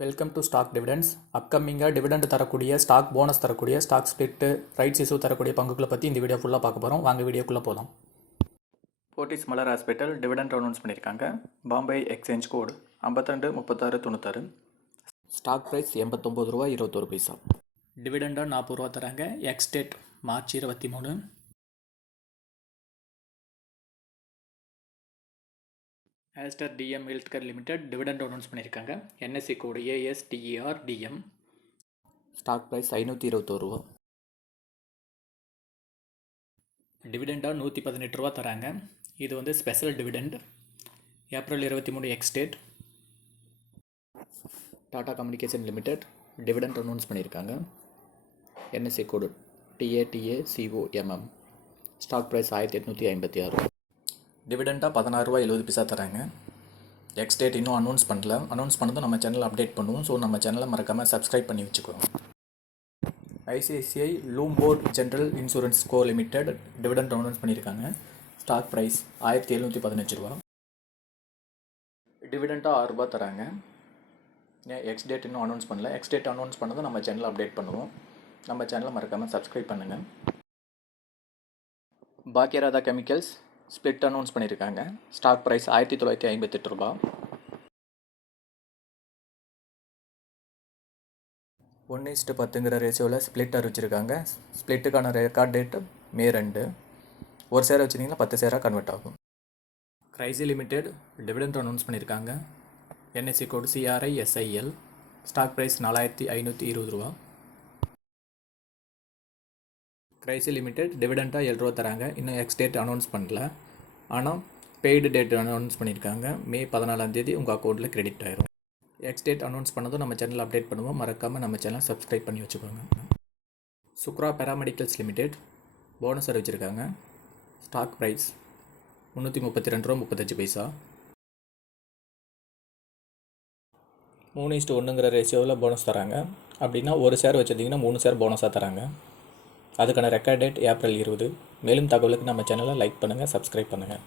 Welcome to stock dividends. அப்கமிங்காக dividend தரக்கூடிய stock bonus தரக்கூடிய ஸ்டாக் ஸ்பிளிட்டு ரைட்ஸ் இஷ்யூ தரக்கூடிய பங்குகளை பற்றி இந்த வீடியோ ஃபுல்லாக பார்க்க போகிறோம். வாங்க வீடியோக்குள்ளே போகலாம். Fortis Malar hospital dividend announce பண்ணியிருக்காங்க. Bombay exchange code 52 36 96. Stock price ரூ. 89.21. டிவிடெண்டாக ரூ. 40 தராங்க. Ex date March 23. Aster DM healthcare limited dividend announce பண்ணியிருக்காங்க. NSE code ASTERDM. Stock price ரூ. 521. டிவிடெண்டாக ரூ. 118 தராங்க. இது special dividend. April 23 ex date. Tata communication limited dividend announce பண்ணியிருக்காங்க. NSE code TATACOMM. Stock price 1856. டிவிடெண்டாக ரூ. 16.70 தராங்க. எக்ஸ்டேட் இன்னும் அனௌன்ஸ் பண்ணல. அனௌன்ஸ் பண்ணதும் நம்ம சேனலில் அப்டேட் பண்ணுவோம். ஸோ நம்ம சேனலை மறக்காமல் சப்ஸ்கிரைப் பண்ணி வச்சுக்கோங்க. ஐசிஐசிஐ லூம்போர்ட் ஜென்ரல் இன்சூரன்ஸ் கோ லிமிடெட் டிவிடெண்ட் அனௌன்ஸ் பண்ணியிருக்காங்க. ஸ்டாக் ப்ரைஸ் ரூ. 1715. டிவிடெண்டாக ரூ. 6 தராங்க. எக்ஸ்டேட் இன்னும் அனௌன்ஸ் பண்ணல. எக்ஸ்டேட் அனௌன்ஸ் பண்ணதும் நம்ம சேனலில் அப்டேட் பண்ணுவோம். நம்ம சேனலை மறக்காமல் சப்ஸ்கிரைப் பண்ணுங்கள். பாக்கியராதா கெமிக்கல்ஸ் ஸ்பிளிட் அனௌன்ஸ் பண்ணியிருக்காங்க. ஸ்டாக் ப்ரைஸ் ரூ. 1958. 1:10 ரேஷியோவில் ஸ்பிளிட் அறிவிச்சிருக்காங்க. ஸ்பிளிட்டுக்கான ரெக்கார்ட் டேட் மே 2. ஒரு ஷேர் வச்சுருந்தீங்கன்னா 10 ஷேராக கன்வெர்ட் ஆகும். கிரைசி லிமிடெட் டிவிடெண்ட் அனௌன்ஸ் பண்ணியிருக்காங்க. என்எஸ்சி கோடு CRISIL. ஸ்டாக் ப்ரைஸ் ரூ. 4520. கிரைசி லிமிடெட் டிவிடெண்டாக ரூ. 7 தராங்க. இன்னும் எக்ஸ்டேட் அனௌன்ஸ் பண்ணல. ஆனால் பெய்டு டேட் அனௌன்ஸ் பண்ணியிருக்காங்க. மே 14 உங்கள் அக்கௌண்ட்டில் கிரெடிட் ஆயிரும். எக்ஸ்டேட் அனௌன்ஸ் பண்ணதும் நம்ம சேனல் அப்டேட் பண்ணுவோம். மறக்காமல் நம்ம சேனலை சப்ஸ்கிரைப் பண்ணி வச்சுக்கோங்க. சுக்ரா பேராமெடிக்கல்ஸ் லிமிடெட் போனஸ் அறிவிச்சிருக்காங்க. ஸ்டாக் ப்ரைஸ் ரூ. 332.35. 3:1 ரேஷியோவில் போனஸ் தராங்க. அப்படின்னா ஒரு ஷேர் வச்சுருந்தீங்கன்னா 3 ஷேர் போனஸாக தராங்க. அதுக்கான ரெக்கார்ட் டேட் ஏப்ரல் 20. மேலும் தகவலுக்கு நம்ம சேனலை லைக் பண்ணுங்கள், சப்ஸ்கிரைப் பண்ணுங்கள்.